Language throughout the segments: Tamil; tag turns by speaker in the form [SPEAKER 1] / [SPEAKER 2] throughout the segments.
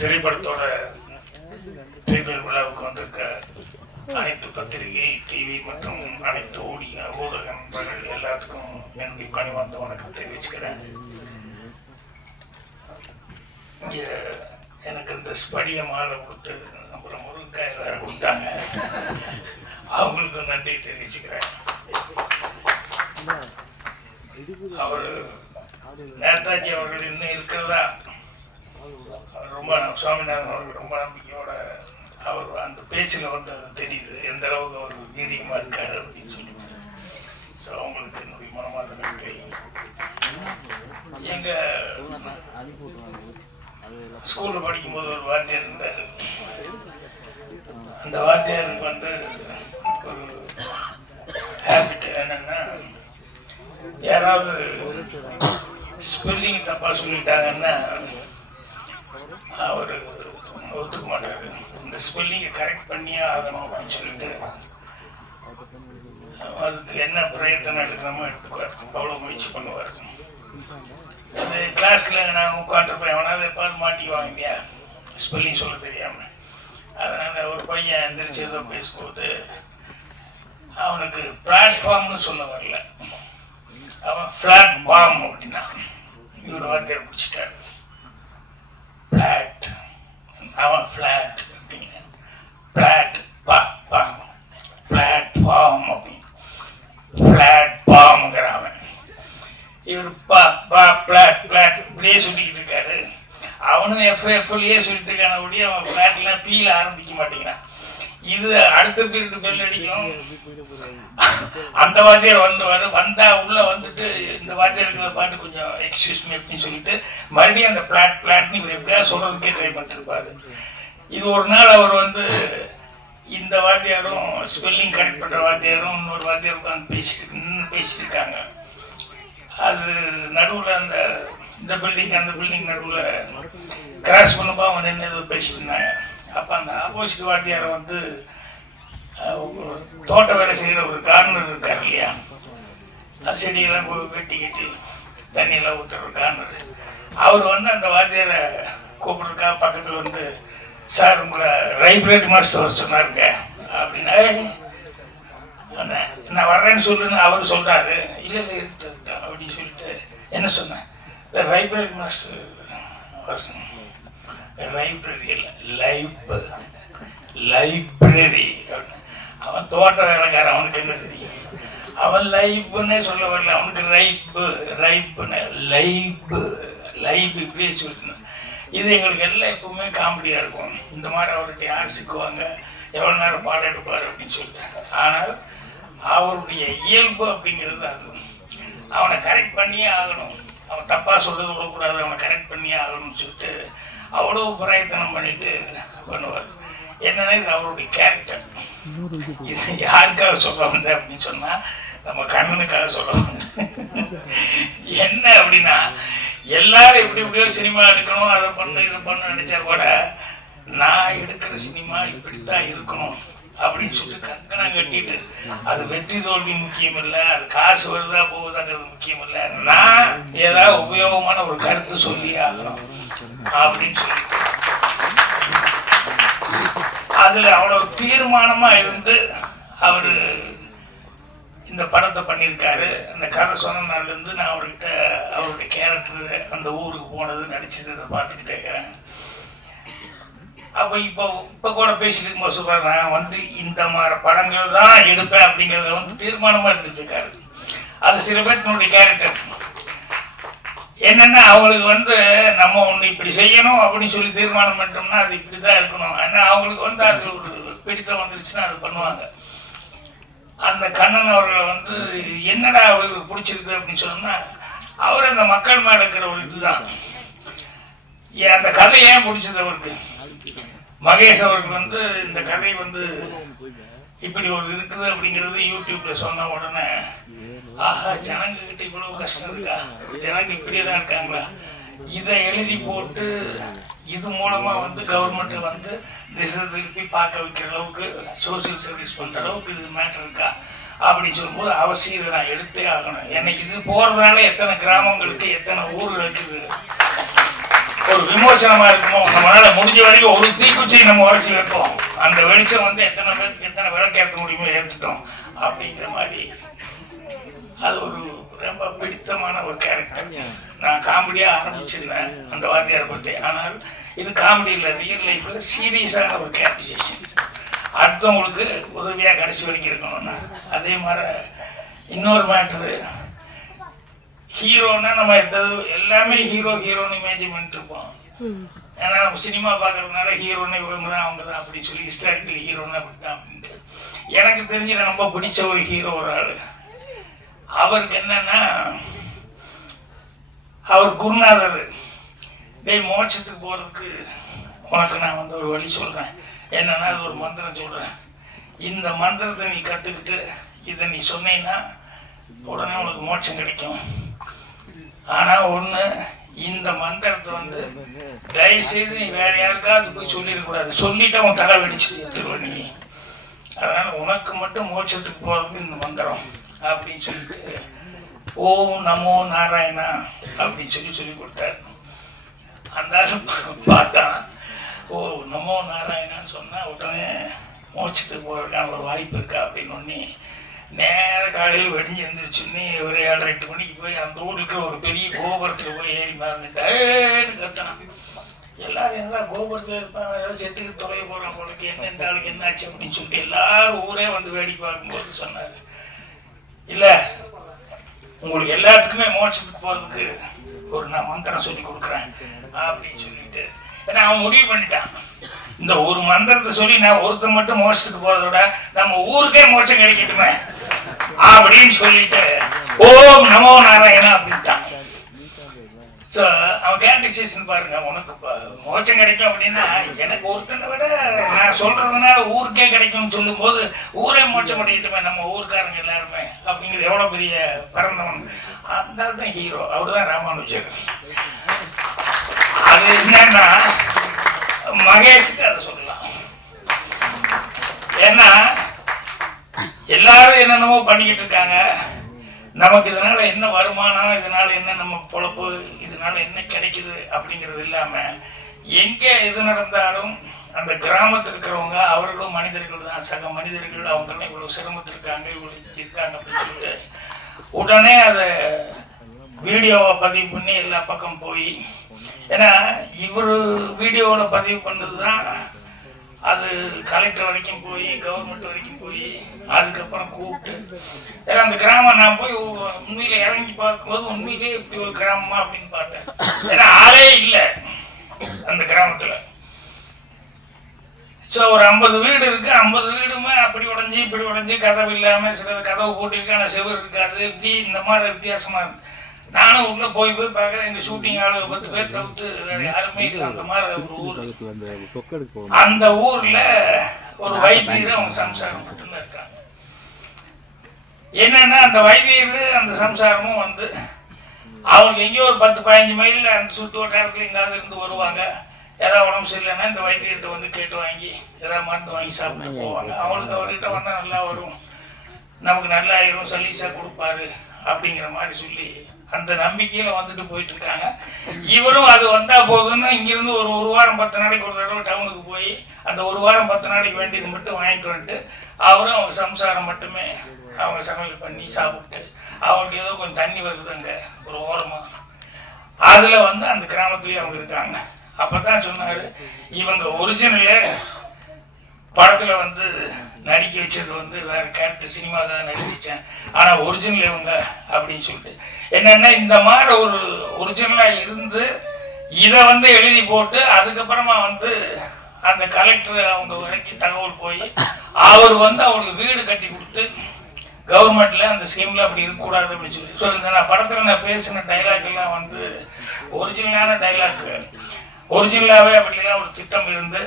[SPEAKER 1] திரைப்படத்தோட திரைப்பட விழாவுக்கு வந்திருக்க அனைத்து பத்திரிகை டிவி மற்றும் அனைத்து ஊடிய ஊடக நண்பர்கள் எல்லாத்துக்கும் என்னுடைய பணிவார்ந்த வணக்கம் தெரிவிச்சுக்கிறேன். எனக்கு இந்த ஸ்படிய மாலை கொடுத்து அப்புறம் முருங்கைக்காய் வேற கொடுத்தாங்க. அவங்களுக்கும் நன்றி தெரிவிச்சுக்கிறேன். அவர் நேதாஜி அவர்கள் இன்னும் இருக்கிறதா? அவர் ரொம்ப சுவாமிநாதன் அவர்கள் ரொம்ப நம்பிக்கையோட அவர் அந்த பேச்சில் வந்து அது தெரியுது. எந்த அளவுக்கு அவர் வீரியமாக இருக்காரு அப்படின்னு சொல்லி. ஸோ அவங்களுக்கு என்னுடைய மனமார்ந்த நம்பிக்கை எங்கள் ஸ்கூலில் படிக்கும்போது ஒரு வாத்தியார் இருந்தார். அந்த வாத்தியாருக்கு வந்து ஒரு ஹேபிட் என்னன்னா யாராவது ஸ்பெல்லிங் தப்பாக சொல்லிட்டாங்கன்னா அவர் ஒத்துக்க மாட்டார். இந்த ஸ்பெல்லிங்கை கரெக்ட் பண்ணியே ஆகணும் அப்படின்னு சொல்லிட்டு அதுக்கு என்ன பிரயத்தனம் எடுக்கிறோமோ எடுத்துக்குவார். அவ்வளோ முயற்சி பண்ணுவார். அது கிளாஸில் நான் உட்காந்துருப்போம் எவனாவது எப்பாவது மாட்டிக்குவாங்க இல்லையா ஸ்பெல்லிங் சொல்ல தெரியாமல் அதனால் ஒரு பையன் எந்திரிச்சு ஏதோ பேசும்போது அவனுக்கு பிளாட்ஃபார்ம்னு சொல்ல வரல. அவன் ஃப்ளாட் பாம் அப்படின்னா இவர் வந்து பிடிச்சிட்டாரு. ஃப்ளாட் அவன் ஃப்ளாட் அப்படிங்க ஃப்ளாட் பா பா பிளாட்ஃபார்ம் அப்படின்னு. ஃப்ளாட் பாம்ங்கிற அவன் இவர் பா பா பிளாட் பிளாட் இப்படியே சொல்லிக்கிட்டு இருக்காரு. அவனும் எஃப்எஃப்லயே சொல்லிட்டு இருக்கான ஒழிய அவன் பிளாட்லாம் பீல ஆரம்பிக்க மாட்டேங்கிறான். இது அடுத்த பீரியட் பெல் அடிக்கும். அந்த வாத்தியார் வந்தவர் வந்தா உள்ள வந்துட்டு இந்த வாத்தியார் இருக்கிற பாட்டு கொஞ்சம் எக்ஸ்கியூஸ் மீ அப்படின்னு சொல்லிட்டு மறுபடியும் அந்த பிளாட் பிளாட்னு இவர் எப்படியா சொல்றதுக்கே ட்ரை பண்ணிருப்பாரு. இது ஒரு நாள் அவர் வந்து இந்த வாத்தியாரும் ஸ்பெல்லிங் கரெக்ட் பண்ணுற வாத்தியாரும் இன்னொரு வாத்தியார் உட்காந்து பேசிட்டு நின்னு இருக்காங்க. அது நடுவில் அந்த இந்த பில்டிங் அந்த பில்டிங் நடுவில் கிராஸ் பண்ணப்போ அவங்க நின்று ஏதோ பேசிட்டு இருந்தாங்க. அப்போ அந்த ஆப்போசிட் வாத்தியாரை வந்து தோட்ட வேலை செய்கிற ஒரு கார்னர் இருக்கார் இல்லையா? செடியெல்லாம் போய் வெட்டிக்கிட்டு தண்ணியெல்லாம் ஊற்றுற ஒரு கார்னர். அவர் வந்து அந்த வாத்தியாரை கூப்பிட்ருக்கா பக்கத்தில் வந்து சார் உங்களை ரைப்ரேட் மாஸ்டர் வர சொன்னாருங்க. அப்படின்னா நான் வர்றேன்னு சொல்லுன்னு அவர் சொல்கிறாரு இல்லை இல்லை இருக்கட்டும், அப்படின்னு சொல்லிட்டு என்ன சொன்னேன். இந்த மாஸ்டர் வர சொன்னேன். லைப்ரரி இல்லை லைப் லைப்ரரி அவன் தோட்ட வேலைக்காரன் அவனுக்கு என்ன தெரியும்? அவன் லைப்புன்னே சொல்ல வரல. அவனுக்கு ரைப்பு ரைப்புன்னு லைப்பு லைப் இப்படியே சொல்லிட்டு இது எங்களுக்கு எல்லாம் எப்பவுமே காமெடியாக இருக்கும். இந்த மாதிரி அவர்கிட்ட யார் சிக்குவாங்க? எவ்வளோ நேரம் பாடம் எடுப்பார் அப்படின்னு சொல்லிட்டாங்க. ஆனால் அவருடைய இயல்பு அப்படிங்கிறது அது. அவனை கரெக்ட் பண்ணியே ஆகணும். அவன் தப்பாக சொல்லக்கூடாது விடக்கூடாது. அவனை கரெக்ட் பண்ணியே ஆகணும்னு சொல்லிட்டு அவ்வளோ பிரயத்தனம் பண்ணிட்டு பண்ணுவார். என்னன்னா இது அவருடைய கேரக்டர் இது யாருக்காக சொல்ல வந்தேன் அப்படின்னு சொன்னா நம்ம கண்ணனுக்காக சொல்ல வந்தேன். என்ன அப்படின்னா எல்லாரும் இப்படி இப்படியோ சினிமா எடுக்கணும் அதை பண்ணு இதை பண்ணு நினைச்சா கூட நான் எடுக்கிற சினிமா இப்படித்தான் இருக்கணும். அப்படின்னு சொல்லிட்டு கங்கணம் கட்டிட்டு அது வெற்றி தோல்வி முக்கியம் இல்லை அது காசு வருதா போகுதாங்கிறது முக்கியம் இல்லை. நான் ஏதாவது உபயோகமான ஒரு கருத்து சொல்லி ஆகணும் அப்படின்னு சொல்லிட்டு. அதுல அவ்வளவு தீர்மானமா இருந்து அவரு இந்த படத்தை பண்ணியிருக்காரு. அந்த கதை சொன்ன நாள்ல இருந்து நான் அவர்கிட்ட அவருடைய கேரக்டர் அந்த ஊருக்கு போனது நடிச்சது இதை பார்த்துக்கிட்டே இருக்கிறேன். அப்போ இப்போ இப்போ கூட பேசிட்டு இருக்கும்போது சொல்கிறேன் நான் வந்து இந்த மாதிரி படங்கள் தான் எடுப்பேன் அப்படிங்கிறத வந்து தீர்மானமாக இருந்துச்சுக்காரு அது சில பேர்த்தினுடைய கேரக்டர் என்னென்னா அவங்களுக்கு வந்து நம்ம ஒன்று இப்படி செய்யணும் அப்படின்னு சொல்லி தீர்மானம் பண்ணிட்டோம்னா அது இப்படி தான் இருக்கணும். ஏன்னா அவங்களுக்கு வந்து அது ஒரு பிடித்தம் வந்துருச்சுன்னா அது பண்ணுவாங்க. அந்த கண்ணன் அவர்களை வந்து என்னடா அவருக்கு பிடிச்சிருக்கு அப்படின்னு சொன்னோம்னா அவர் அந்த மக்கள் மேலே இருக்கிற ஒரு இதுதான். ஏன் அந்த கதை ஏன் பிடிச்சது அவருக்கு? மகேஷ் அவர்கள் வந்து இந்த கதை வந்து இப்படி ஒரு இருக்குது அப்படிங்கிறது யூடியூப்ல சொன்ன உடனே ஆஹா ஜனங்க கிட்ட இவ்வளவு கஷ்டம் இருக்கா? ஜனங்க இப்படியே தான் இருக்காங்களா? இதை எழுதி போட்டு இது மூலமா வந்து கவர்மெண்ட் வந்து திசை திருப்பி பார்க்க வைக்கிற அளவுக்கு சோசியல் சர்வீஸ் பண்ற அளவுக்கு இது மேட்டர் இருக்கா? அப்படின்னு சொல்லும்போது அவசியம் இதை நான் எடுத்தே ஆகணும். ஏன்னா இது போறதுனால எத்தனை கிராமங்களுக்கு எத்தனை ஊர்களுக்கு ஒரு விமோசனமா இருக்குமோ? நம்மளால முடிஞ்ச வரைக்கும் ஒரு தீக்குச்சியை நம்ம உரைச்சி வைப்போம் அந்த வெளிச்சம் வந்து எத்தனை பேருக்கு எத்தனை விளக்கு ஏற்ற முடியுமோ ஏற்றுட்டோம். அப்படிங்கிற மாதிரி. அது ஒரு ரொம்ப பிடித்தமான ஒரு கேரக்டர் நான் காமெடியா ஆரம்பிச்சிருந்தேன் அந்த வாத்தியார் பற்றி ஆனால் இது காமெடி இல்லை ரியல் லைஃப்ல சீரியஸான ஒரு கேரக்டரைசேஷன் அடுத்தவங்களுக்கு உதவியாக கடைசி வரைக்கும் இருக்கணும்னா. அதே மாதிரி இன்னொரு மேட்ரு ஹீரோன்னா நம்ம எல்லாமே ஹீரோ ஹீரோன்னு இமேஜின் பண்ணிட்டு இருப்போம் ஏன்னா நம்ம சினிமா பார்க்கறதுனால ஹீரோன்னு இவங்க தான் அவங்க தான் அப்படின்னு சொல்லி ஹிஸ்டாரிக்கல் ஹீரோன்னு அப்படி தான் அப்படின்ட்டு எனக்கு தெரிஞ்சு ரொம்ப பிடிச்ச ஒரு ஹீரோ ஒரு ஆள். அவருக்கு என்னன்னா அவர் குருநாதர். டேய் மோட்சத்துக்கு போகிறதுக்கு உனக்கு நான் வந்து ஒரு வழி சொல்கிறேன் என்னன்னா அது ஒரு மந்திரம் சொல்கிறேன் இந்த மந்திரத்தை நீ கற்றுக்கிட்டு இதை நீ சொன்னீன்னா உடனே உனக்கு மோட்சம் கிடைக்கும். ஆனால் ஒன்று இந்த மந்திரத்தை வந்து தயவு செய்து நீ வேற யாருக்காவது போய் சொல்லிடக்கூடாது சொல்லிட்டு அவன் தலை வெடிச்சு திருவண்ணி அதனால உனக்கு மட்டும் மோட்சத்துக்கு போகிறதுக்கு இந்த மந்திரம் அப்படின்னு சொல்லிட்டு ஓம் நமோ நாராயணா அப்படின்னு சொல்லி சொல்லி கொடுத்தாரு. அந்த பார்த்தான் ஓ நமோ நாராயணான்னு சொன்னா உடனே மோட்சத்துக்கு போகிறதுக்கான ஒரு வாய்ப்பு இருக்கா அப்படின்னு ஒன்னே நேர காலையில் வெடிஞ்சு எழுந்திரிச்சுன்னு ஒரு ஏழரை எட்டு மணிக்கு போய் அந்த ஊருக்கு ஒரு பெரிய கோபுரத்தில் போய் ஏறி மறந்துட்டேன்னு கத்தினான் எல்லாரும் என்ன கோபுரத்தில் இருப்பாங்க ஏதோ செத்துக்கு தொலைய போகிறான் போலக்கு என்ன இந்த ஆளுக்கு என்ன ஆச்சு அப்படின்னு சொல்லிட்டு எல்லாரும் ஊரே வந்து வேடிக்கை பார்க்கும்போது சொன்னார். இல்லை உங்களுக்கு எல்லாத்துக்குமே மோட்சத்துக்கு போகிறதுக்கு ஒரு நான் மந்திரம் சொல்லி கொடுக்குறேன் அப்படின்னு சொல்லிட்டு. ஏன்னா அவன் முடிவு பண்ணிட்டான். இந்த ஒரு மந்திரத்தை சொல்லி நான் ஒருத்தன் மட்டும் மோட்சத்துக்கு போறதை விட நம்ம ஊருக்கே மோட்சம் கிடைக்கட்டுமே? அப்படின்னு சொல்லிட்டு ஓம் நமோ நாராயணா அப்படின்ட்டான். ஸோ அவன் கேரக்டரைசேஷன் பாருங்க உனக்கு ப- மோட்சம் கிடைக்கும் அப்படின்னா எனக்கு ஒருத்தனை விட நான் சொல்றதுனால ஊருக்கே கிடைக்கும்னு சொல்லும்போது ஊரே மோட்சம் அடையட்டுமே நம்ம ஊருக்காரங்க எல்லாருமே அப்படிங்கிறது எவ்வளோ பெரிய பரந்தவன். அந்த தான் ஹீரோ அவர் தான் ராமானுஜர். அது என்னன்னா மகேஷ் அதை சொல்லலாம் ஏன்னா எல்லாரும் என்னென்னமோ பண்ணிக்கிட்டு இருக்காங்க. நமக்கு இதனால என்ன வருமானம் இதனால என்ன நம்ம பொழப்பு இதனால என்ன கிடைக்குது அப்படிங்கிறது இல்லாமல் எங்கே எது நடந்தாலும் அந்த கிராமத்தில் இருக்கிறவங்க அவர்களும் மனிதர்கள் தான். சக மனிதர்கள் அவங்கெல்லாம் இவ்வளோ சிரமத்தில் இருக்காங்க இவ்வளவு இருக்காங்க அப்படின்னு சொல்லிட்டு உடனே அதை வீடியோவை பதிவு பண்ணி எல்லா பக்கம் போய் ஏன்னா இவர் வீடியோவில் பதிவு பண்ணது தான் அது கலெக்டர் வரைக்கும் போய் கவர்மெண்ட் வரைக்கும் போய் அதுக்கப்புறம் கூப்பிட்டு ஏன்னா அந்த கிராமம் நான் போய் உண்மையில இறங்கி பார்க்கும்போது உண்மையிலே இப்படி ஒரு கிராமமா? அப்படின்னு பார்த்தேன். ஏன்னா ஆளே இல்லை அந்த கிராமத்தில். ஸோ ஒரு ஐம்பது வீடு இருக்கு. ஐம்பது வீடுமே அப்படி உடஞ்சி இப்படி உடஞ்சி கதவு இல்லாமல் சில கதவு போட்டிருக்கான ஆனால் செவர் இருக்காது. இப்படி இந்த மாதிரி வித்தியாசமா இருக்கு. நானும் உள்ள போய் போய் பார்க்குறேன். எங்கள் ஷூட்டிங் ஆளு பத்து பேர் தவிர்த்து யாருமே இல்லை. அந்த மாதிரி ஒரு ஊர்.
[SPEAKER 2] அந்த
[SPEAKER 1] ஊர்ல ஒரு வைத்தியர் அவங்க சம்சாரம் மட்டும்தான் இருக்காங்க. என்னன்னா அந்த வைத்தியர் அந்த சம்சாரமும் வந்து அவங்க எங்கேயோ ஒரு பத்து பதினஞ்சு மைல் அந்த சுத்து வட்டாரத்துல எங்காவது இருந்து வருவாங்க. ஏதாவது உடம்பு சரியில்லைன்னா இந்த வைத்தியர்கிட்ட வந்து கேட்டு வாங்கி ஏதாவது மருந்து வாங்கி சாப்பிட்டு போவாங்க. அவங்களுக்கு அவர்கிட்ட வந்தால் நல்லா வரும். நமக்கு நல்லா ஆயிரும் சலீஸா கொடுப்பாரு அப்படிங்கிற மாதிரி சொல்லி அந்த நம்பிக்கையில வந்துட்டு போயிட்டு இருக்காங்க இவரும் அது வந்தா போதும்னு இங்கிருந்து ஒரு ஒரு வாரம் பத்து நாளைக்கு ஒரு தடவை டவுனுக்கு போய் அந்த ஒரு வாரம் பத்து நாளைக்கு வேண்டியது மட்டும் வாங்கிட்டு வந்துட்டு அவரும் அவங்க சம்சாரம் மட்டுமே அவங்க சமையல் பண்ணி சாப்பிட்டு அவங்களுக்கு ஏதோ கொஞ்சம் தண்ணி வருதுங்க ஒரு ஓரமாக அதில் வந்து அந்த கிராமத்துலேயும் அவங்க இருக்காங்க. அப்போ தான் சொன்னார் இவங்க ஒரிஜினலே படத்தில் வந்து நடிக்க வச்சது வந்து வேறு கேரக்டர் சினிமா தான் நடிக்க வச்சேன் ஒரிஜினல் இவங்க அப்படின்னு சொல்லிட்டு. என்னென்னா இந்த மாதிரி ஒரு ஒரிஜினலாக இருந்து இதை வந்து எழுதி போட்டு அதுக்கப்புறமா வந்து அந்த கலெக்டர் அவங்க வரைக்கும் தகவல் போய் அவர் வந்து அவருக்கு வீடு கட்டி கொடுத்து கவர்மெண்ட்ல அந்த ஸ்கீம்ல அப்படி இருக்கக்கூடாது அப்படின்னு சொல்லி. ஸோ இந்த நான் படத்தில் நான் பேசின டைலாக் எல்லாம் வந்து ஒரிஜினலான டைலாக் ஒரிஜினலாகவே அப்படிலாம் ஒரு திட்டம் இருந்து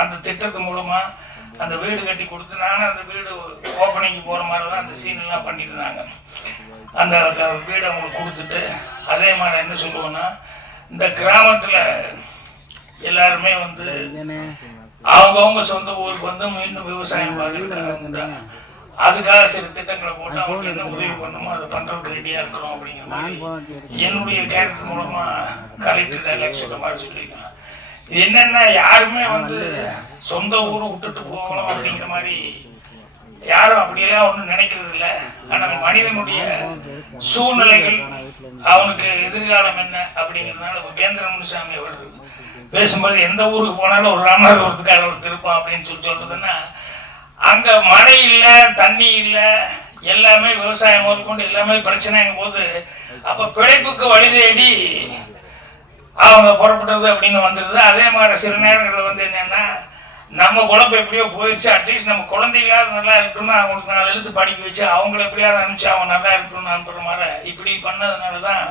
[SPEAKER 1] அந்த திட்டத்து மூலமாக அந்த வீடு கட்டி கொடுத்து நானும் அந்த வீடு ஓப்பனிங் போகிற மாதிரி தான் அந்த சீன் எல்லாம் பண்ணியிருந்தாங்க. அந்த க- வீடு அவங்களுக்கு கொடுத்துட்டு அதே மாதிரி என்ன சொல்லுவோன்னா இந்த கிராமத்தில் எல்லாருமே வந்து அவங்கவுங்க சொந்த ஊருக்கு வந்து மீண்டும் விவசாயம் பார்க்கறதுக்காக வந்தாங்க அதுக்காக சில திட்டங்களை போட்டு அவங்க என்ன உதவி பண்ணணுமோ அதை பண்றதுக்கு ரெடியா இருக்கிறோம் அப்படிங்கிற மாதிரி என்னுடைய கேரக்டர் மூலமா கலெக்டர் டைலாக் சொல்ற மாதிரி சொல்லியிருக்காங்க. இது என்னன்னா யாருமே வந்து சொந்த ஊரை விட்டுட்டு போகணும் அப்படிங்கிற மாதிரி யாரும் அப்படியெல்லாம் ஒன்றும் நினைக்கிறது இல்லை. ஆனால் மனிதனுடைய சூழ்நிலைகள் அவனுக்கு எதிர்காலம் என்ன அப்படிங்கிறதுனால உபேந்திர முனுசாமி அவர் பேசும்போது எந்த ஊருக்கு போனாலும் ஒரு ராமநாதபுரத்துக்காக ஒரு திருப்பம் அப்படின்னு சொல்லி சொல்றதுன்னா அங்க மழை இல்லை தண்ணி இல்லை எல்லாமே விவசாயம் முதற்கொண்டு எல்லாமே பிரச்சனைங்கும் போது அப்ப பிழைப்புக்கு வழி தேடி அவங்க புறப்படுறது அப்படின்னு வந்துடுது அதே மாதிரி சில நேரங்களில் வந்து என்னன்னா நம்ம குழம்பு எப்படியோ போயிடுச்சு. அட்லீஸ்ட் நம்ம குழந்தைகளாவது நல்லா இருக்கணும் அவங்களுக்கு நாலு எழுத்து படிக்க வச்சு அவங்கள எப்படியாவது அனுப்பிச்சு அவங்க நல்லா இருக்கணும்னு மாதிரி இப்படி பண்ணதுனால தான்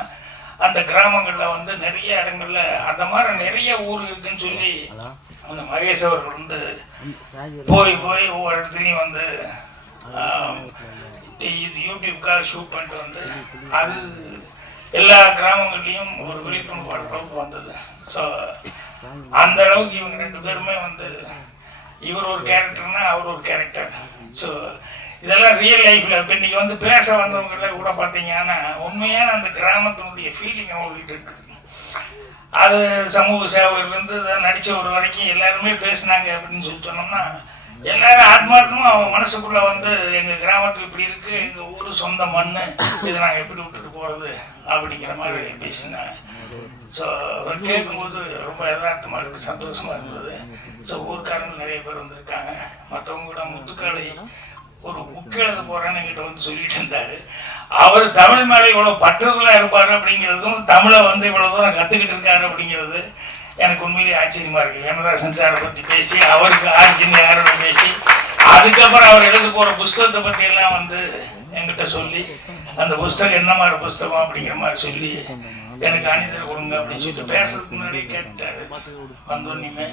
[SPEAKER 1] அந்த கிராமங்களில் வந்து நிறைய இடங்கள்ல அந்த மாதிரி நிறைய ஊர் இருக்குன்னு சொல்லி அந்த மகேஷ் அவர்கள் வந்து போய் போய் ஒவ்வொரு இடத்துலையும் வந்து இது யூடியூப்காக ஷூட் பண்ணிட்டு வந்து அது எல்லா கிராமங்கள்லையும் ஒரு விழிப்புணர்வு அளவுக்கு வந்தது. ஸோ அந்த அளவுக்கு இவங்க ரெண்டு பேருமே வந்து இவர் ஒரு கேரக்டர்னா அவர் ஒரு கேரக்டர் ஸோ இதெல்லாம் ரியல் லைஃப்பில் இப்போ இன்றைக்கி வந்து பேச வந்தவங்கள கூட பார்த்தீங்கன்னா உண்மையான அந்த கிராமத்தினுடைய ஃபீலிங் அவங்ககிட்ட இருக்கு. அது சமூக சேவகர்லேருந்து நடித்த ஒரு வரைக்கும் எல்லாருமே பேசினாங்க அப்படின்னு சொல்லி சொன்னோம்னா எல்லாரும் ஆத்மார்த்தமும் அவன் மனசுக்குள்ள வந்து எங்க கிராமத்துல இப்படி இருக்கு எங்க ஊரு சொந்த மண்ணு இதை நாங்க எப்படி விட்டுட்டு போறது அப்படிங்கிற மாதிரி பேசினாங்க. ஸோ கேட்கும்போது ரொம்ப யதார்த்தமா இருக்கு சந்தோஷமா இருந்தது. ஸோ ஊர்க்காரங்க நிறைய பேர் வந்திருக்காங்க. மற்றவங்க கூட முத்துக்காளி ஒரு புக் எழுத போறேன்னு என்கிட்ட வந்து சொல்லிட்டு இருந்தாரு. அவர் தமிழ் மேலே இவ்வளவு பற்றுதலா இருப்பாரு அப்படிங்கிறதும் தமிழை வந்து இவ்வளவு தூரம் கத்துக்கிட்டு இருக்காரு அப்படிங்கிறது எனக்கு உண்மையிலேயே ஆச்சரியமா இருக்கு. கண்ணதாசன் சாரை பத்தி பேசி அவருக்கு ஆர்ஜின் யாரோட பேசி அதுக்கப்புறம் அவர் எழுத போற புஸ்தகத்தை பத்தி எல்லாம் வந்து என்கிட்ட சொல்லி அந்த புஸ்தகம் என்ன மாதிரி புஸ்தகம் அப்படிங்கிற மாதிரி சொல்லி எனக்கு அணிதர் கொடுங்க அப்படின்னு சொல்லிட்டு பேசுறதுக்கு முன்னாடி கேட்டாரு வந்தோடனே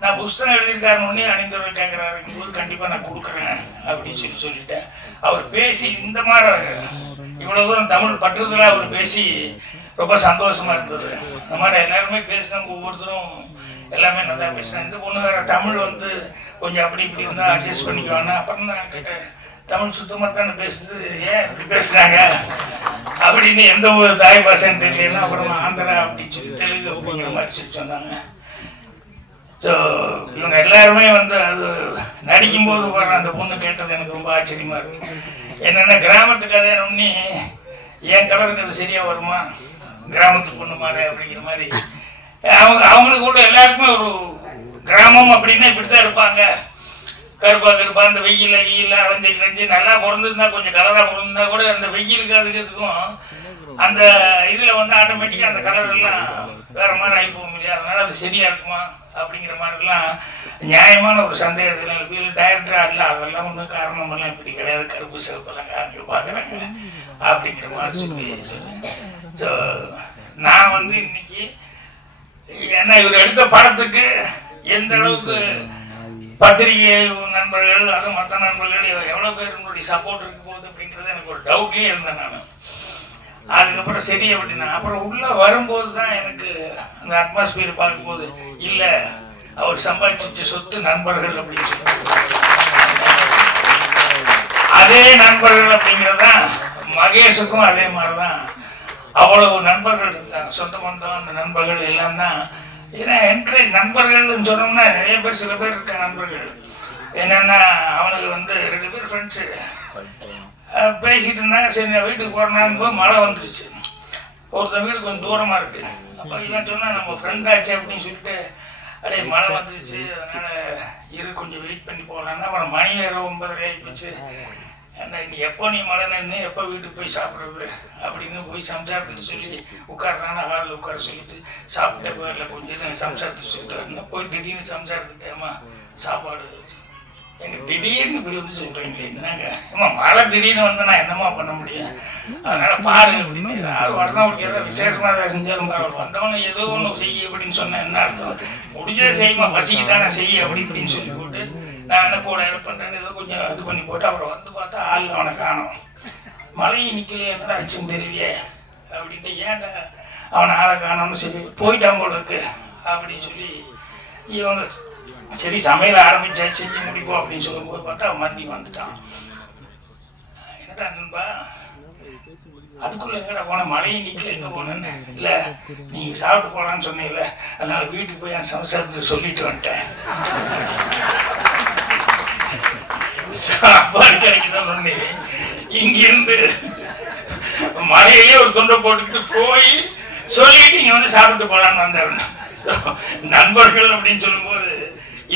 [SPEAKER 1] நான் புஸ்தகம் எழுதியிருக்காருன்னு உடனே அணிந்தவர் கேட்குறாரு போது கண்டிப்பா நான் கொடுக்குறேன் அப்படின்னு சொல்லி சொல்லிட்டேன். அவர் பேசி இந்த மாதிரி இவ்வளவு தூரம் தமிழ் பற்றுதலா அவர் பேசி ரொம்ப சந்தோஷமா இருந்தது. இந்த மாதிரி எல்லாருமே பேசினாங்க ஒவ்வொருத்தரும் எல்லாமே நல்லா பேசினாங்க இந்த பொண்ணு வேற தமிழ் வந்து கொஞ்சம் அப்படி இப்படி இருந்தால் அட்ஜஸ்ட் பண்ணிக்குவாங்க அப்புறம் தான் கேட்டேன். தமிழ் சுத்தமாக தானே பேசுது? ஏன் இப்படி பேசுகிறாங்க அப்படின்னு எந்த ஒரு தாய் பாஷைன்னு தெரியலன்னா அப்புறம் ஆந்திரா அப்படின்னு சொல்லி தெலுங்கு அப்படிங்கிற மாதிரி சொல்லி சொன்னாங்க. ஸோ இவங்க எல்லாருமே வந்து அது நடிக்கும்போது வர அந்த பொண்ணு கேட்டது எனக்கு ரொம்ப ஆச்சரியமா இருக்கு. என்னென்னா கிராமத்து கதையானே என் கலருக்கு அது சரியா வருமா? கிராமத்து பொண்ணு மாதிரி அப்படிங்கிற மாதிரி. அவங்க அவங்களுக்கு கூட எல்லாருக்குமே ஒரு கிராமம் அப்படின்னா இப்படித்தான் இருப்பாங்க. கருப்பா கருப்பா அந்த வெயில வெயில அலைஞ்சு கிழஞ்சு நல்லா பிறந்திருந்தா கொஞ்சம் கலரா பிறந்திருந்தா கூட அந்த வெயிலுக்கு அதுக்கிறதுக்கும் அந்த இதுல வந்து ஆட்டோமேட்டிக்கா அந்த கலர் எல்லாம் வேற மாதிரி ஆகி போக முடியாது அதனால அது சரியா இருக்குமா? அப்படிங்கிற மாதிரிலாம் நியாயமான ஒரு சந்தேகத்தில் வீல் டைரக்டரா இல்லை அதெல்லாம் ஒன்றும் காரணம் எல்லாம் இப்படி கிடையாது. கருப்பு சிறப்பெல்லாம் காமிக்க பார்க்குறாங்க. அப்படிங்கிற மாதிரி சொல்லி ஸோ நான் வந்து இன்னைக்கு ஏன்னா இவர் எடுத்த படத்துக்கு எந்த அளவுக்கு பத்திரிகை நண்பர்கள் அதுவும் மற்ற நண்பர்கள் எவ்வளோ பேர் உங்களுடைய சப்போர்ட் இருக்க போகுது அப்படிங்கிறது எனக்கு ஒரு டவுட்லேயே இருந்தேன் நான். அதுக்கப்புறம் சரி அப்படின்னா அப்புறம் உள்ளே வரும்போது தான் எனக்கு அந்த அட்மாஸ்பியர் பார்க்கும்போது இல்லை அவர் சம்பாதிச்ச சொத்து நண்பர்கள் அப்படின்னு சொல்லி அதே நண்பர்கள் அப்படிங்கிறது தான் மகேஷுக்கும் அதே மாதிரி தான் அவ்வளவு நண்பர்கள் இருக்காங்க சொந்த பந்தம் அந்த நண்பர்கள் எல்லாம் தான் ஏன்னா என்கரேஜ் நண்பர்கள்னு சொன்னோம்னா நிறைய பேர் சில பேர் இருக்க நண்பர்கள். என்னன்னா அவனுக்கு வந்து ரெண்டு பேர் ஃப்ரெண்ட்ஸு பேசிட்டு இருந்தாங்க சரி நான் வீட்டுக்கு போகிறேன்னு போய் மழை வந்துருச்சு. ஒருத்தன் வீடு கொஞ்சம் தூரமாக இருக்கு. அப்போ இவன் சொன்னால் நம்ம ஃப்ரெண்ட் ஆச்சு அப்படின்னு சொல்லிட்டு அடே மழை வந்துருச்சு அதனால இரு கொஞ்சம் வெயிட் பண்ணி போகலான்னா அப்புறம் மணி நேரம் ஒன்பதரை ஆகி போச்சு என்ன நீ எப்போ நீ மழை நின்று எப்போ வீட்டுக்கு போய் சாப்பிட்றது? அப்படின்னு போய் சம்சாரத்தில் சொல்லி உட்கார்றானா ஹாலில் உட்கார சொல்லிட்டு சாப்பிட்ட பேரில் கொஞ்சம் சம்சாரத்தை சொல்லிட்டு வரணும். போய் திடீர்னு சம்சாரத்துக்கு சாப்பாடு. எனக்கு திடீர்னு இப்படி வந்து சொல்கிறீங்களே என்னங்க? ஏமா மழை திடீர்னு வந்து நான் என்னமா பண்ண முடியும்? அதனால் பாருங்க அப்படின்னு அது வரணும் ஏதாவது விசேஷமாக ஏதாவது செஞ்சாலும் பரவாயில்ல. வந்தவன ஏதோ ஒன்று செய்ய அப்படின்னு சொன்னேன் என்ன அர்த்தம்? முடிஞ்சதை செய்யுமா? பசிக்கு தானே செய்ய அப்படி இப்படின்னு சொல்லி போட்டு நான் என்ன கூட ஹெல்ப் ஏதோ கொஞ்சம் இது பண்ணி போட்டு அப்புறம் வந்து பார்த்தா ஆள் அவனை காணும். மழையும் நிற்கலையே என்னடா ஆச்சுன்னு தெரியலையே. அப்படின்ட்டு ஏன் அவனை ஆளை காணோம்னு சரி போயிட்டான் போல இருக்கு. அப்படின்னு சொல்லி இவங்க சரி சமையல் ஆரம்பிச்சா செஞ்சு முடிப்போம் அப்படின்னு சொல்லும்போது பார்த்தா அவன் மறுபடியும் வந்துட்டான். என்னடா நண்பா? அதுக்குள்ள எங்கடா போன? மழையும் நிக்கல எங்க போனேன்னு. இல்ல நீங்க சாப்பிட்டு போலான்னு சொன்னீங்கல்ல அதனால வீட்டுக்கு போய் என் சம்சாரத்துக்கு சொல்லிட்டு வந்துட்டேன். சாப்பாடு கிடைக்குதான் ஒண்ணு இங்கிருந்து மழையிலே ஒரு துண்டை போட்டுட்டு போய் சொல்லிட்டு இங்க வந்து சாப்பிட்டு போலான்னு வந்தேன். நண்பர்கள் அப்படின்னு சொல்லும்போது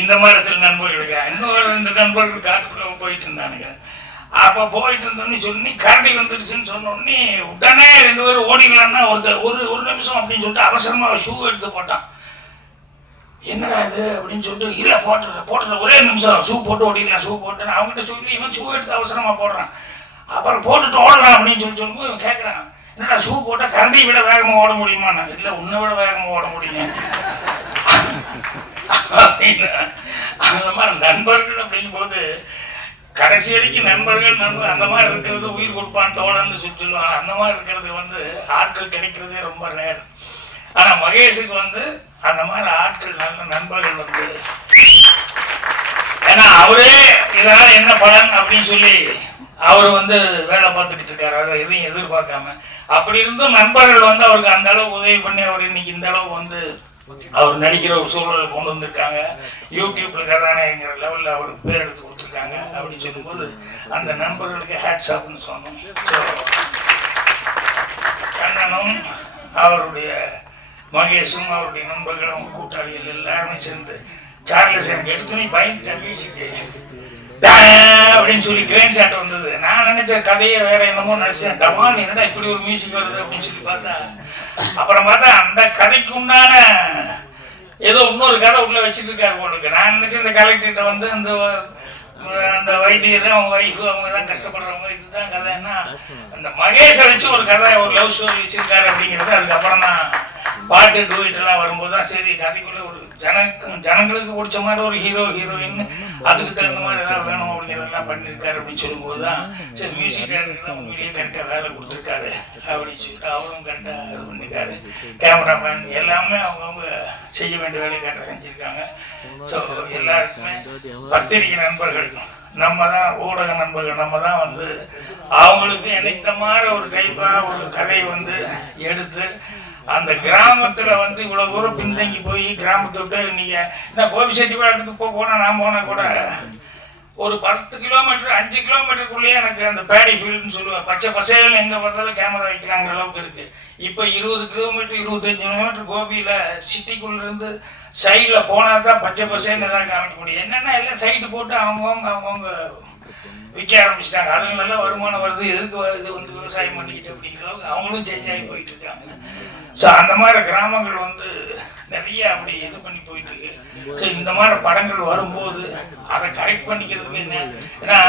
[SPEAKER 1] இந்த மாதிரி சில நண்பர்கள் இருக்கா? இன்னொரு ரெண்டு நண்பர்கள் காட்டுக்குள்ள போயிட்டு இருந்தானுங்க. அப்ப போயிட்டு இருந்தோன்னு சொல்லி கரடி வந்துருச்சுன்னு சொன்ன உடனே ரெண்டு பேரும் ஓடிக்கலாம்னா ஒருத்தர் ஒரு ஒரு நிமிஷம் அப்படின்னு சொல்லிட்டு அவசரமா ஷூ எடுத்து போட்டான். என்னடா இது அப்படின்னு சொல்லிட்டு இல்ல போட்டுற போட்டுற ஒரே நிமிஷம் ஷூ போட்டு ஓடிக்கலாம் ஷூ போட்டு அவங்ககிட்ட சொல்லி இவன் ஷூ எடுத்து அவசரமா போடுறான். அப்புறம் போட்டுட்டு ஓடலாம் அப்படின்னு சொல்லி சொல்லும்போது இவன் கேட்கறான் என்னடா ஷூ போட்டா கரண்டியை விட வேகமா ஓட முடியுமா? நான் இல்ல உன்னை விட வேகமா ஓட முடியும் அப்படின்னு. அந்த மாதிரி நண்பர்கள் அப்படிங்கும்போது கடைசி வரைக்கும் நண்பர்கள் நண்பர் அந்த மாதிரி இருக்கிறது உயிர் கொடுப்பான் தோழன்னு சொல்லி சொல்லுவாங்க அந்த மாதிரி இருக்கிறது வந்து ஆட்கள் கிடைக்கிறதே ரொம்ப நேரம் ஆனால் மகேஷுக்கு வந்து அந்த மாதிரி ஆட்கள் நல்ல நண்பர்கள் வந்து ஏன்னா அவரே இதனால் என்ன பலன் அப்படின்னு சொல்லி அவர் வந்து வேலை பார்த்துக்கிட்டு இருக்காரு. அதை எதையும் எதிர்பார்க்காம. அப்படி இருந்தும் நண்பர்கள் வந்து அவருக்கு அந்த அளவு உதவி பண்ணி அவர் இன்னைக்கு இந்த அளவு வந்து அவர் நடிக்கிற ஒரு சூழலை கொண்டு வந்திருக்காங்க. யூடியூப்ல கதாநாயகங்கிற லெவலில் அவருக்கு பேர் எடுத்து கொடுத்துருக்காங்க. அப்படின்னு சொல்லும்போது அந்த நண்பர்களுக்கு ஹேட்ஸ் ஆப்னு சொன்னோம். கண்ணனும் அவருடைய மகேஷும் அவருடைய நண்பர்களும் கூட்டாளிகள் எல்லாருமே சேர்ந்து சார்லஸ் எனக்கு எடுத்துனே பயந்துட்டேன் மியூசிக்கு அப்படின்னு சொல்லி கிரேன் ஷாட் வந்தது. நான் நினைச்ச கதையை வேற என்னமோ நினைச்சேன். டமான் என்னடா இப்படி ஒரு மியூசிக் வருது அப்படின்னு சொல்லி பார்த்தா அப்புறம் பார்த்தா அந்த கதைக்கு உண்டான ஏதோ இன்னொரு கதை உள்ள வச்சுட்டு இருக்காரு போல நான் நினைச்சேன் இந்த கலெக்டர்கிட்ட வந்து அந்த அந்த வைத்தியர் அவங்க ஒய்ஃபு அவங்க தான் கஷ்டப்படுறவங்க இதுதான் கதைன்னா அந்த மகேஷை வச்சு ஒரு கதை ஒரு லவ் ஸ்டோரி வச்சிருக்காரு அப்படிங்கிறது அதுக்கப்புறம் தான் பாட்டு டூ எல்லாம் வரும்போது தான் சரி கதைக்குள்ளே ஒரு ஜனக்கு ஜனங்களுக்கு பிடிச்ச மாதிரி ஒரு ஹீரோ ஹீரோயின் அதுக்கு தகுந்த மாதிரி ஏதாவது வேணும் அப்படிங்கிறதெல்லாம் பண்ணியிருக்காரு அப்படின்னு சொல்லும்போது தான் சரி மியூசிக் டைரக்டர் உண்மையிலேயே கரெக்டாக வேலை கொடுத்துருக்காரு அப்படின்னு சொல்லிட்டு அவரும் கரெக்டாக இது பண்ணியிருக்காரு. கேமராமேன் எல்லாமே அவங்கவுங்க செய்ய வேண்டிய வேலையை கரெக்டாக செஞ்சுருக்காங்க. ஸோ எல்லாருக்குமே பத்திரிகை நண்பர்கள் நம்ம தான் ஊடக நண்பர்கள் நம்ம தான் வந்து அவங்களுக்கு இணைத்த மாதிரி ஒரு டைப்பாக ஒரு கதை வந்து எடுத்து அந்த கிராமத்துல வந்து இவ்வளவு தூரம் பின்தங்கி போய் கிராமத்தை விட்டு நீங்க இந்த கோபிச்செட்டிப்பாளத்துக்கு போக போனா நான் போனா கூட ஒரு பத்து கிலோமீட்டர் அஞ்சு கிலோமீட்டருக்குள்ளேயே எனக்கு அந்த பேடி ஃபீல்டுன்னு சொல்லுவேன் பச்சை பசேல் எங்க பார்த்தாலும் கேமரா வைக்கிறாங்கிற அளவுக்கு இருக்கு. இப்போ இருபது கிலோமீட்டர் இருபத்தஞ்சு கிலோமீட்டர் கோபியில சிட்டிக்குள்ள இருந்து சைடில் போனா தான் பச்சை பசேல்னு தான் காமிக்க முடியும். என்னன்னா எல்லாம் சைடு போட்டு அவங்கவுங்க அவங்கவுங்க விற்க ஆரம்பிச்சிட்டாங்க அதுல நல்ல வருமானம் வருது எதுக்கு வருது வந்து விவசாயம் பண்ணிக்கிட்டு அப்படிங்கிற அளவுக்கு அவங்களும் சேஞ்ச் ஆகி போயிட்டு இருக்காங்க. ஸோ அந்த மாதிரி கிராமங்கள் வந்து நிறைய அப்படி இது பண்ணி போயிட்டு இருக்கு. ஸோ இந்த மாதிரி படங்கள் வரும்போது அதை கரெக்ட் பண்ணிக்கிறதுக்கு என்ன? ஏன்னா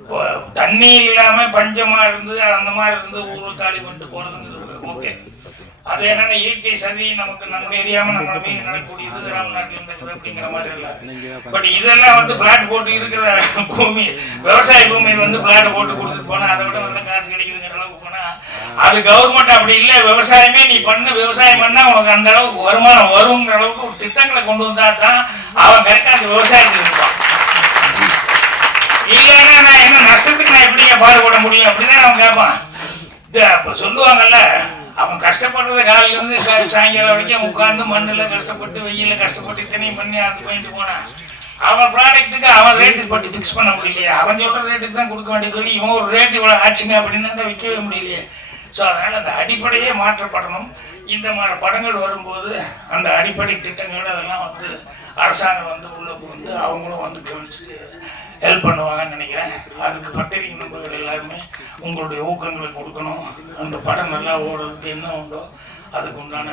[SPEAKER 1] இப்போ தண்ணி இல்லாம பஞ்சமா இருந்து அந்த மாதிரி இருந்து ஊர் காலி பண்ணிட்டு போறதுங்கிறது ஓகே அது என்னன்னா இயற்கை சதி நமக்கு நம்ம எரியாம நம்ம மீன் நடக்கக்கூடியது ராமநாட்டில் நடக்குது அப்படிங்கிற மாதிரி எல்லாம் பட் இதெல்லாம் வந்து பிளாட் போட்டு இருக்கிற பூமி விவசாய பூமி வந்து பிளாட் போட்டு கொடுத்துட்டு போனா அதை விட நல்ல காசு கிடைக்குதுங்கிற அளவுக்கு போனா அது கவர்மெண்ட் அப்படி இல்லை விவசாயமே நீ பண்ண விவசாயம் பண்ணா உனக்கு அந்த அளவுக்கு வருமானம் வருங்கிற அளவுக்கு ஒரு திட்டங்களை கொண்டு வந்தா தான் அவன் கரெக்டா அந்த விவசாயத்துக்கு இருப்பான். இல்லைன்னா நான் என்ன நஷ்டத்துக்கு நான் எப்படிங்க பாடுபட முடியும்? அப்படின்னு அவன் கேட்பான் இது அப்ப சொல்லுவாங்கல்ல அவன் கஷ்டப்படுறத காலையிலேருந்து சா- சாயங்காலம் வரைக்கும் உட்கார்ந்து மண்ணில் கஷ்டப்பட்டு வெயில கஷ்டப்பட்டு இத்தனையும் பண்ணி அது பண்ணிட்டு போனான். அவன் ப்ராடக்ட்டுக்கு அவன் ரேட்டு பட்டு ஃபிக்ஸ் பண்ண முடியலையே. அவன் சொல்கிற ரேட்டுக்கு தான் கொடுக்க வேண்டிய சொல்லி இவன் ஒரு ரேட்டு இவ்வளோ ஆச்சுங்க அப்படின்னு தான் விற்கவே முடியலையே. ஸோ அதனால் அந்த அடிப்படையே மாற்றப்படணும். இந்த மாதிரி படங்கள் வரும்போது அந்த அடிப்படை திட்டங்கள் அதெல்லாம் வந்து அரசாங்கம் வந்து உள்ளே வந்து அவங்களும் வந்து கவனிச்சுட்டு ஹெல்ப் பண்ணுவாங்கன்னு நினைக்கிறேன். அதுக்கு பத்திரிகை நண்பர்கள் எல்லாருமே உங்களுடைய ஊக்கங்களை கொடுக்கணும். அந்த படம் நல்லா ஓடுறதுக்கு என்ன உண்டோ அதுக்கு உண்டான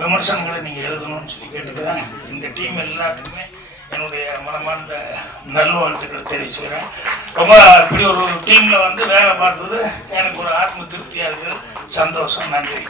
[SPEAKER 1] விமர்சனங்களை நீங்கள் எழுதணும்னு சொல்லி கேட்டுக்கிறேன். இந்த டீம் எல்லாத்துக்குமே என்னுடைய மனமார்ந்த நல்வாழ்த்துக்களை தெரிவிச்சுக்கிறேன். ரொம்ப இப்படி ஒரு டீமில் வந்து வேலை பார்த்தது எனக்கு ஒரு ஆத்ம திருப்தியாக இருக்குது சந்தோஷம். நன்றி.